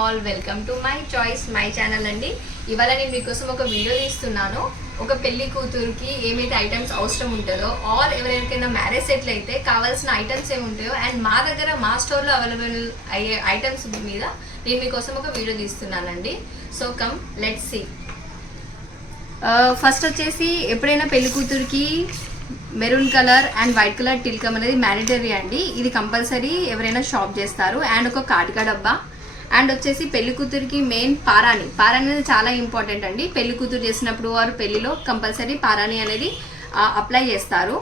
All welcome to my choice my channel అండి. ఇవాళ నేను మీకోసం ఒక వీడియో తీస్తున్నాను. ఒక పెళ్లి కూతురుకి ఏమైతే ఐటమ్స్ అవసరం ఉంటుందో ఆర్ ఎవరికైనా మ్యారేజ్ సెట్లు అయితే కావాల్సిన ఐటమ్స్ ఏమి ఉంటాయో అండ్ మా దగ్గర మా స్టోర్లో అవైలబుల్ అయ్యే ఐటమ్స్ మీద నేను మీకోసం ఒక వీడియో తీస్తున్నానండి. So come let's see. First వచ్చేసి ఎప్పుడైనా పెళ్లి కూతురికి maroon colour and white colour టిల్కమ్ అనేది మ్యాండేటరీ అండి. ఇది కంపల్సరీ ఎవరైనా షాప్ చేస్తారు. అండ్ ఒక కాటికా డబ్బా అండ్ వచ్చేసి పెళ్లి కూతురికి మెయిన్ పారాణి అనేది చాలా ఇంపార్టెంట్ అండి. పెళ్లి కూతురు చేసినప్పుడు వారు పెళ్లిలో కంపల్సరీ పారాణి అనేది అప్లై చేస్తారు.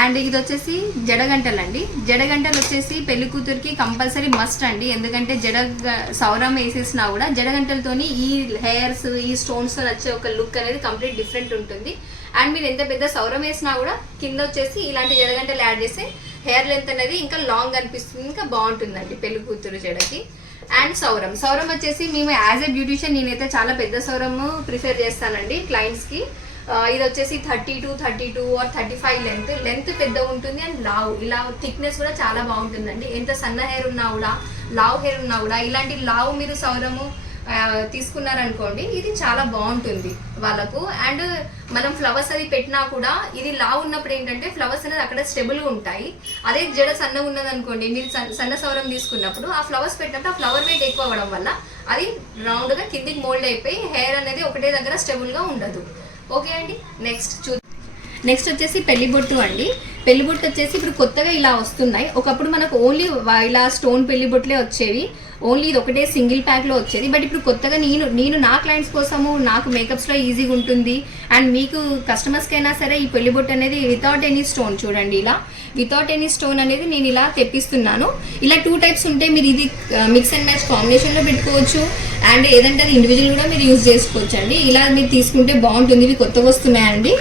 అండ్ ఇది వచ్చేసి జడగంటలు అండి. జడగంటలు వచ్చేసి పెళ్లి కూతురికి కంపల్సరీ మస్ట్ అండి. ఎందుకంటే సౌరం వేసేసినా కూడా జడగంటలతోని ఈ హెయిర్స్ ఈ స్టోన్స్ వచ్చే ఒక లుక్ అనేది కంప్లీట్ డిఫరెంట్ ఉంటుంది. అండ్ మీరు ఎంత పెద్ద సౌరం వేసినా కూడా కింద వచ్చేసి ఇలాంటి జడగంటలు యాడ్ చేస్తే హెయిర్ లెంత్ అనేది ఇంకా లాంగ్ అనిపిస్తుంది, ఇంకా బాగుంటుందండి పెళ్లి కూతురు జడకి. అండ్ సౌరం వచ్చేసి మేము యాజ్ ఎ బ్యూటిషియన్ నేనైతే చాలా పెద్ద సౌరము ప్రిఫర్ చేస్తానండి క్లయింట్స్కి. ఇది వచ్చేసి 32 ఆర్ 35 లెంత్ పెద్ద ఉంటుంది. అండ్ ఇలా థిక్నెస్ కూడా చాలా బాగుంటుందండి. ఎంత సన్న హెయిర్ ఉన్నా కూడా లావ్ హెయిర్ ఉన్నా కూడా ఇలాంటి లావ్ మీరు సౌరము తీసుకున్నారనుకోండి ఇది చాలా బాగుంటుంది వాళ్ళకు. అండ్ మనం ఫ్లవర్స్ అది పెట్టినా కూడా ఇది లావ్ ఉన్నప్పుడు ఏంటంటే ఫ్లవర్స్ అనేది అక్కడ స్టెబుల్గా ఉంటాయి. అదే జడ సన్నగా ఉన్నది అనుకోండి, మీరు సన్న సౌరం తీసుకున్నప్పుడు ఆ ఫ్లవర్స్ పెట్టినప్పుడు ఆ ఫ్లవర్ వెయిట్ ఎక్కువ అవ్వడం వల్ల అది రౌండ్గా కిందికి మోల్డ్ అయిపోయి హెయిర్ అనేది ఒకటే దగ్గర స్టెబుల్గా ఉండదు. ఓకే అండి, నెక్స్ట్ వచ్చేసి పెళ్లి బొట్టు అండి. పెళ్లి బొట్టు వచ్చేసి ఇప్పుడు కొత్తగా ఇలా వస్తున్నాయి. ఒకప్పుడు మనకు ఓన్లీ ఇలా స్టోన్ పెళ్లి బొట్లే వచ్చేవి, ఓన్లీ ఇది ఒకటే సింగిల్ ప్యాక్లో వచ్చేది. బట్ ఇప్పుడు కొత్తగా నేను నా క్లయింట్స్ కోసము నాకు మేకప్స్లో ఈజీగా ఉంటుంది. అండ్ మీకు కస్టమర్స్కైనా సరే ఈ పెళ్లి బొట్టు అనేది వితౌట్ ఎనీ స్టోన్ చూడండి, ఇలా వితౌట్ ఎనీ స్టోన్ అనేది నేను ఇలా తెప్పిస్తున్నాను. ఇలా 2 టైప్స్ ఉంటాయి. మీరు ఇది మిక్స్ అండ్ మ్యాచ్ కాంబినేషన్లో పెట్టుకోవచ్చు అండ్ ఏదంటే అది ఇండివిజువల్ కూడా మీరు యూజ్ చేసుకోవచ్చు అండి. ఇలా మీరు తీసుకుంటే బాగుంటుంది. ఇవి కొత్తగా వస్తున్నాయండి.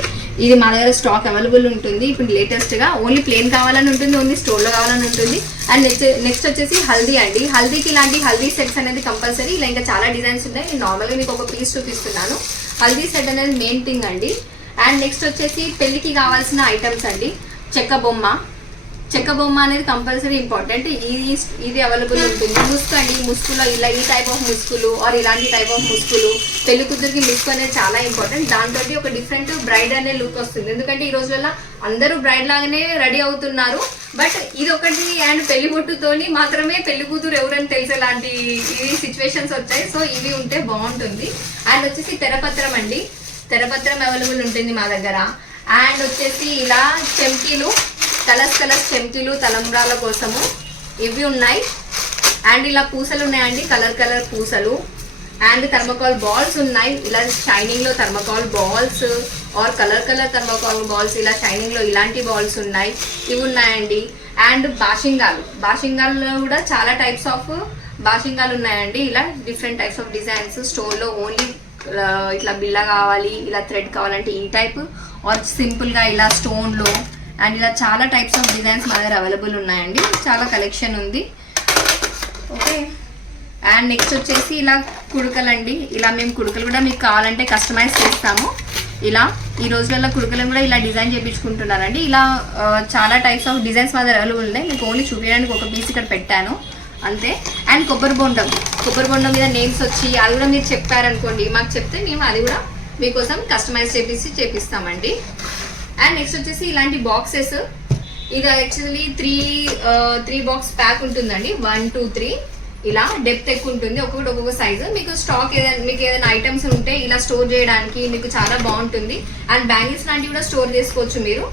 ఇది మా దగ్గర స్టాక్ అవైలబుల్ ఉంటుంది. ఇప్పుడు లేటెస్ట్గా ఓన్లీ ప్లేన్ కావాలని ఉంటుంది, ఓన్లీ స్టోర్లో కావాలని ఉంటుంది. అండ్ నెక్స్ట్ వచ్చేసి హల్దీ అండి. హల్దీకి ఇలాంటి హల్దీ సెట్స్ అనేది కంపల్సరీ. ఇలా ఇంకా చాలా డిజైన్స్ ఉన్నాయి. నేను నార్మల్గా మీకు ఒక పీస్ చూపిస్తున్నాను. హల్దీ సెట్ అనేది మెయిన్ థింగ్ అండి. అండ్ నెక్స్ట్ వచ్చేసి పెళ్లికి కావాల్సిన ఐటమ్స్ అండి. చెక్క బొమ్మ అనేది కంపల్సరీ ఇంపార్టెంట్. ఇది అవైలబుల్ ఉంటుంది. ముసుగు అండి. ముసుగులో ఇలా ఈ టైప్ ఆఫ్ ముసుగులు ఆర్ ఇలాంటి టైప్ ఆఫ్ ముసుగులు పెళ్లి కూతురికి ముసుగు అనేది చాలా ఇంపార్టెంట్. దాంతో ఒక డిఫరెంట్ బ్రైడ్ అనే లుక్ వస్తుంది. ఎందుకంటే ఈ రోజులలో అందరూ బ్రైడ్ లాగానే రెడీ అవుతున్నారు. బట్ ఇది ఒకటి అండ్ పెళ్లి బొట్టుతోని మాత్రమే పెళ్లి కూతురు ఎవరని తెలిసేలాంటి ఇవి సిచ్యువేషన్స్ వచ్చాయి. సో ఇవి ఉంటే బాగుంటుంది. అండ్ వచ్చేసి తెరపత్రం అండి. తెరపత్రం అవైలబుల్ ఉంటుంది మా దగ్గర. అండ్ వచ్చేసి ఇలా చెంకీలు, కలర్స్ చెంకీలు తలంబ్రాల కోసము ఇవి ఉన్నాయి. అండ్ ఇలా పూసలు ఉన్నాయండి, కలర్ పూసలు. అండ్ థర్మోకాల్ బాల్స్ ఉన్నాయి. ఇలా షైనింగ్లో thermocol balls or colour thermocol balls, ఇలా షైనింగ్లో ఇలాంటి బాల్స్ ఉన్నాయి. ఇవి ఉన్నాయండి. అండ్ బాషింగాల్లో కూడా చాలా టైప్స్ ఆఫ్ బాషింగాలు ఉన్నాయండి. ఇలా డిఫరెంట్ టైప్స్ ఆఫ్ డిజైన్స్ స్టోన్లో ఓన్లీ ఇట్లా బిళ్ళ కావాలి, ఇలా థ్రెడ్ కావాలంటే ఈ టైప్ ఆర్ సింపుల్గా ఇలా స్టోన్లో అండ్ ఇలా చాలా టైప్స్ ఆఫ్ డిజైన్స్ మా దగ్గర అవైలబుల్ ఉన్నాయండి. చాలా కలెక్షన్ ఉంది. ఓకే. అండ్ నెక్స్ట్ వచ్చేసి ఇలా కుడుకలండి. ఇలా మేము కుడుకలు కూడా మీకు కావాలంటే కస్టమైజ్ చేస్తాము. ఇలా ఈ రోజులలో కుడుకలను కూడా ఇలా డిజైన్ చేయించుకుంటున్నారండి. ఇలా చాలా టైప్స్ ఆఫ్ డిజైన్స్ మా దగ్గర అవైలబుల్ ఉన్నాయి. మీకు ఓన్లీ చూపించడానికి ఒక పీస్ ఇక్కడ పెట్టాను అంతే. అండ్ కొబ్బరి బొండం మీద నేమ్స్ వచ్చి అది కూడా మీరు చెప్పారనుకోండి, మాకు చెప్తే మేము అది కూడా మీకోసం కస్టమైజ్ చేపిస్తామండి. అండ్ నెక్స్ట్ వచ్చేసి ఇలాంటి బాక్సెస్. ఇది యాక్చువల్లీ 3 బాక్స్ ప్యాక్ ఉంటుందండి. 1, 2, 3 ఇలా డెప్త్ ఎక్కువ ఉంటుంది. ఒక్కొక్క సైజు. మీకు స్టాక్ మీకు ఏదైనా ఐటమ్స్ ఉంటే ఇలా స్టోర్ చేయడానికి మీకు చాలా బాగుంటుంది. అండ్ బ్యాంగిల్స్ లాంటివి కూడా స్టోర్ చేసుకోవచ్చు మీరు.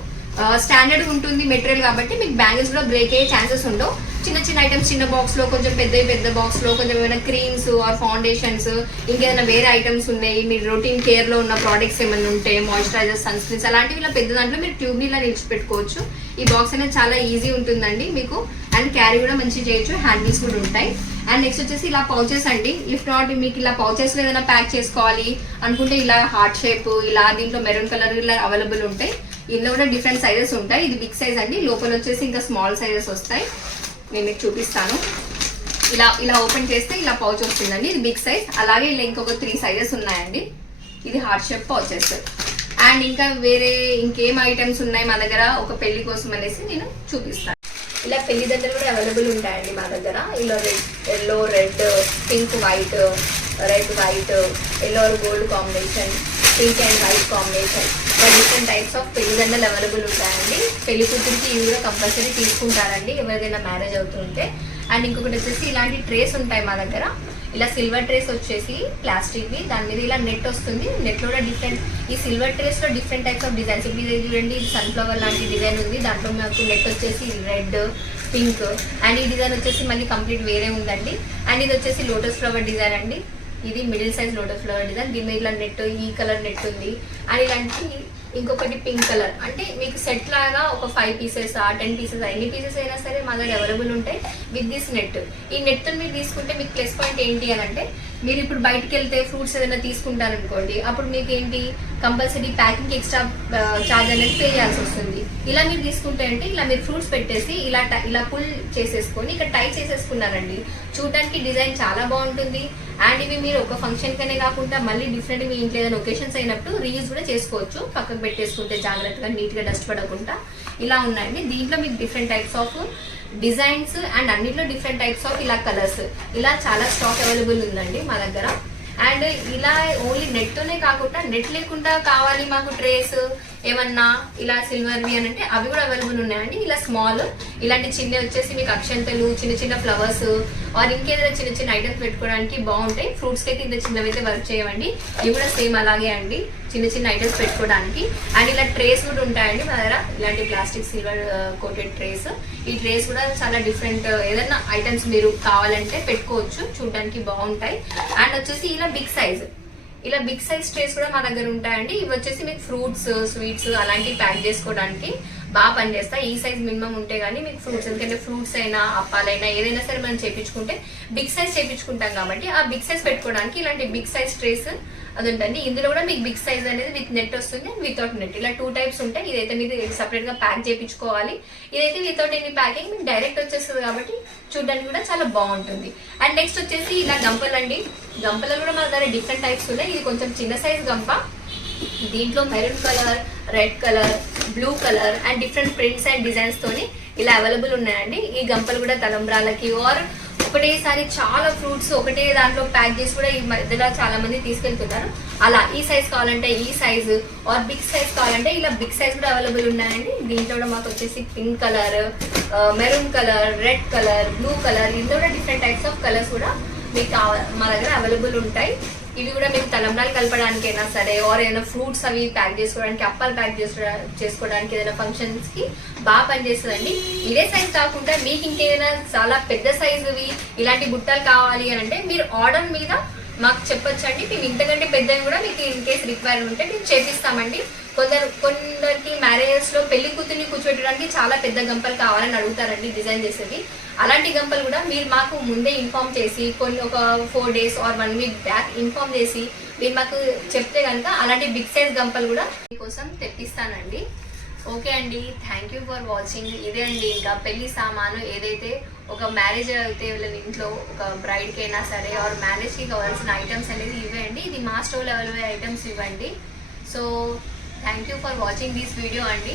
స్టాండర్డ్ ఉంటుంది మెటీరియల్ కాబట్టి మీకు బ్యాంగిల్స్ కూడా బ్రేక్ అయ్యే ఛాన్సెస్ ఉండవు. చిన్న ఐటమ్స్ చిన్న బాక్స్లో, కొంచెం పెద్ద బాక్స్లో కొంచెం ఏమైనా క్రీమ్స్ ఆర్ ఫౌండేషన్స్ ఇంకేదైనా వేరే ఐటమ్స్ ఉన్నాయి, మీరు రొటీన్ కేర్లో ఉన్న ప్రోడక్ట్స్ ఏమైనా ఉంటే మాయిశ్చరైజర్స్, సన్ స్క్రీన్స్ అలాంటివి ఇలా పెద్ద దాంట్లో మీరు ట్యూబ్ని ఇలా నిలిచిపెట్టుకోవచ్చు. ఈ బాక్స్ అనేది చాలా ఈజీ ఉంటుందండి మీకు. అండ్ క్యారీ కూడా మంచిగా చేయొచ్చు. హ్యాండిల్స్ కూడా ఉంటాయి. అండ్ నెక్స్ట్ వచ్చేసి ఇలా పౌచెస్ అండి. ఇఫ్ నాట్ మీకు ఇలా పౌచెస్లో ఏదైనా ప్యాక్ చేసుకోవాలి అనుకుంటే ఇలా హార్ట్ షేప్, ఇలా దీంట్లో మెరూన్ కలర్ ఇలా అవైలబుల్ ఉంటాయి. ఇందులో కూడా డిఫరెంట్ సైజెస్ ఉంటాయి. ఇది బిగ్ సైజ్ అండి. లోపల వచ్చేసి ఇంకా స్మాల్ సైజెస్ వస్తాయి. నేను మీకు చూపిస్తాను. ఇలా ఓపెన్ చేస్తే ఇలా పౌచ్ వస్తుందండి. ఇది బిగ్ సైజ్. అలాగే ఇలా ఇంకొక 3 సైజెస్ ఉన్నాయండి. ఇది హార్ట్ షేప్ పౌచెస్. అండ్ ఇంకా వేరే ఇంకేం ఐటమ్స్ ఉన్నాయి మా దగ్గర ఒక పెళ్లి కోసం అనేసి నేను చూపిస్తాను. ఇలా పెళ్లి దండలు కూడా అవైలబుల్ ఉంటాయండి మా దగ్గర. ఇలా red, yellow, red, pink, white, red, white, yellow gold combination, pink and white combination, different types of పెళ్లి దండలు అవైలబుల్ ఉంటాయండి. పెళ్లి కూతురికి ఇవి కూడా కంపల్సరీ తీసుకుంటారండి ఎవరిదైనా మ్యారేజ్ అవుతుంటే. అండ్ ఇంకొకటి వచ్చేసి ఇలాంటి ట్రేస్ ఉంటాయి మా దగ్గర. ఇలా సిల్వర్ ట్రేస్ వచ్చేసి ప్లాస్టిక్వి, దాని మీద ఇలా నెట్ వస్తుంది. నెట్లో కూడా డిఫరెంట్, ఈ సిల్వర్ ట్రేస్లో డిఫరెంట్ టైప్స్ ఆఫ్ డిజైన్స్. ఇప్పుడు ఇది చూడండి, సన్ఫ్లవర్ లాంటి డిజైన్ ఉంది, దాంట్లో మాకు నెట్ వచ్చేసి రెడ్, పింక్. అండ్ ఈ డిజైన్ వచ్చేసి మళ్ళీ కంప్లీట్ వేరే ఉందండి. అండ్ ఇది వచ్చేసి లోటస్ ఫ్లవర్ డిజైన్ అండి. ఇది middle size lotus flower design. దీని మీద ఇలా నెట్, ఈ కలర్ నెట్ ఉంది. అండ్ ఇలాంటి ఇంకొకటి పింక్ కలర్. అంటే మీకు సెట్ లాగా ఒక 5 పీసెస్ 10 పీసెస్ ఎన్ని పీసెస్ అయినా సరే మా దగ్గర అవైలబుల్ ఉంటాయి విత్ దిస్ నెట్. ఈ నెట్ మీరు తీసుకుంటే మీకు ప్లస్ పాయింట్ ఏంటి అని అంటే, మీరు ఇప్పుడు బయటకు వెళ్తే ఫ్రూట్స్ ఏదైనా తీసుకుంటారనుకోండి, అప్పుడు మీకు ఏంటి కంపల్సరీ ప్యాకింగ్ ఎక్స్ట్రా ఛార్జ్ అనేది పే చేయాల్సి వస్తుంది. ఇలా మీరు తీసుకుంటే అంటే ఇలా మీరు ఫ్రూట్స్ పెట్టేసి ఇలా పుల్ చేసేసుకొని ఇక్కడ టై చేసేసుకున్నారండి. చూడడానికి డిజైన్ చాలా బాగుంటుంది. అండ్ ఇవి మీరు ఒక ఫంక్షన్ కనే కాకుండా మళ్ళీ డిఫరెంట్ మీ ఇంట్లో ఏదైనా ఒకేషన్స్ అయినప్పుడు రీయూజ్ కూడా చేసుకోవచ్చు. పక్కకు పెట్టేసుకుంటే జాగ్రత్తగా నీట్గా డస్ట్ పడకుండా ఇలా ఉన్నాయండి. దీంట్లో మీకు different types of designs and అన్నిట్లో డిఫరెంట్ టైప్స్ ఆఫ్ ఇలా కలర్స్, ఇలా చాలా స్టాక్ అవైలబుల్ ఉందండి మా దగ్గర. అండ్ ఇలా ఓన్లీ నెట్తోనే కాకుండా నెట్ లేకుండా కావాలి మాకు ట్రేస్ ఏమన్నా ఇలా సిల్వర్వి అని అంటే అవి కూడా అవైలబుల్ ఉన్నాయండి. ఇలా స్మాల్, ఇలాంటి చిన్న వచ్చేసి మీకు అక్షంతలు, చిన్న చిన్న ఫ్లవర్స్ ఆర్ ఇంకేదైనా చిన్న చిన్న ఐటమ్స్ పెట్టుకోవడానికి బాగుంటాయి. ఫ్రూట్స్కి అయితే ఇంత చిన్నవి అయితే వర్క్ చేయవండి. ఇవి కూడా సేమ్ అలాగే అండి, చిన్న చిన్న ఐటమ్స్ పెట్టుకోవడానికి. అండ్ ఇలా ట్రేస్ కూడా ఉంటాయండి మా దగ్గర, ఇలాంటి ప్లాస్టిక్ సిల్వర్ కోటెడ్ ట్రేస్. ఈ ట్రేస్ కూడా చాలా డిఫరెంట్, ఏదైనా ఐటమ్స్ మీరు కావాలంటే పెట్టుకోవచ్చు, చూడడానికి బాగుంటాయి. అండ్ వచ్చేసి ఇలా బిగ్ సైజ్ ట్రేస్ కూడా మా దగ్గర ఉంటాయండి. ఇవి వచ్చేసి మీకు ఫ్రూట్స్, స్వీట్స్ అలాంటివి ప్యాక్ చేసుకోవడానికి బాగా పనిచేస్తాయి. ఈ సైజ్ మినిమం ఉంటే కానీ మీకు ఫ్రూట్స్, ఎందుకంటే ఫ్రూట్స్ అయినా అప్పాలైనా ఏదైనా సరే మనం చేయించుకుంటే బిగ్ సైజ్ చేయించుకుంటాం కాబట్టి ఆ బిగ్ సైజ్ పెట్టుకోవడానికి ఇలాంటి బిగ్ సైజ్ ట్రేస్ అది ఉంటుంది. ఇందులో కూడా మీకు బిగ్ సైజ్ అనేది విత్ నెట్ వస్తుంది, వితౌట్ నెట్. ఇలా 2 టైప్స్ ఉంటాయి. ఇదైతే మీరు సపరేట్ గా ప్యాక్ చేయించుకోవాలి. ఇదైతే వితౌట్ ఎనీ ప్యాకింగ్ మీకు డైరెక్ట్ వచ్చేస్తుంది కాబట్టి చూడడానికి కూడా చాలా బాగుంటుంది. అండ్ నెక్స్ట్ వచ్చేసి ఇలా గంపలు అండి. గంపలు కూడా మన దగ్గర డిఫరెంట్ టైప్స్ ఉన్నాయి. ఇది కొంచెం చిన్న సైజ్ గంప. దీంట్లో maroon colour, red colour, blue colour and different prints and designs తోని ఇలా అవైలబుల్ ఉన్నాయండి. ఈ గంపలు కూడా తలంబ్రాలకి ఆర్ ఒకటేసారి చాలా ఫ్రూట్స్ ఒకటే దాంట్లో ప్యాక్ చేసి కూడా ఈ మధ్యలో చాలా మంది తీసుకెళ్తున్నారు. అలా ఈ సైజ్ కావాలంటే ఈ సైజు ఆర్ బిగ్ సైజ్ కావాలంటే ఇలా బిగ్ సైజ్ కూడా అవైలబుల్ ఉన్నాయండి. దీంట్లో కూడా మాకు వచ్చేసి pink colour, maroon colour, red colour, blue colour, ఇందులో కూడా డిఫరెంట్ టైప్స్ ఆఫ్ కలర్స్ కూడా మీకు మా దగ్గర అవైలబుల్ ఉంటాయి. ఇవి కూడా మీకు తలంబ్రాలు కలపడానికైనా సరే ఆర్ ఏదైనా ఫ్రూట్స్ అవి ప్యాక్ చేసుకోవడానికి, అప్పాలు ప్యాక్ చేసుకోవడానికి, ఏదైనా ఫంక్షన్స్ కి బాగా పనిచేస్తుందండి. ఇదే సైజ్ కాకుండా మీకు ఇంకేదైనా చాలా పెద్ద సైజువి ఇలాంటి బుట్టలు కావాలి అని అంటే మీరు ఆర్డర్ మీద మాకు చెప్పొచ్చండి. మేము ఇంతకంటే పెద్దవి కూడా మీకు ఇన్ కేసు రిక్వైర్ ఉంటే మేము చేపిస్తామండి. కొందరికి మ్యారేజెస్ లో పెళ్లి కూతుర్ని కూర్చోబెట్టడానికి చాలా పెద్ద గంపలు కావాలని అడుగుతారండి డిజైన్ చేసేది. అలాంటి గంపలు కూడా మీరు మాకు ముందే ఇన్ఫార్మ్ చేసి ఒక 4 days or 1 week back inform చేసి మీరు మాకు చెప్తే కనుక అలాంటి బిగ్ సైజ్ గంపలు కూడా మీకోసం తెప్పిస్తానండి. ఓకే అండి, థ్యాంక్ యూ ఫర్ వాచింగ్. ఇదే అండి ఇంకా పెళ్లి సామాను ఏదైతే ఒక మ్యారేజ్ అయితే ఇంట్లో ఒక బ్రైడ్కి అయినా సరే ఆర్ మ్యారేజ్కి కావాల్సిన ఐటమ్స్ అనేది ఇవ్వండి. ఇది మా స్టోర్ లెవెల్ ఐటమ్స్ ఇవ్వండి. So thank you for watching this video అండి.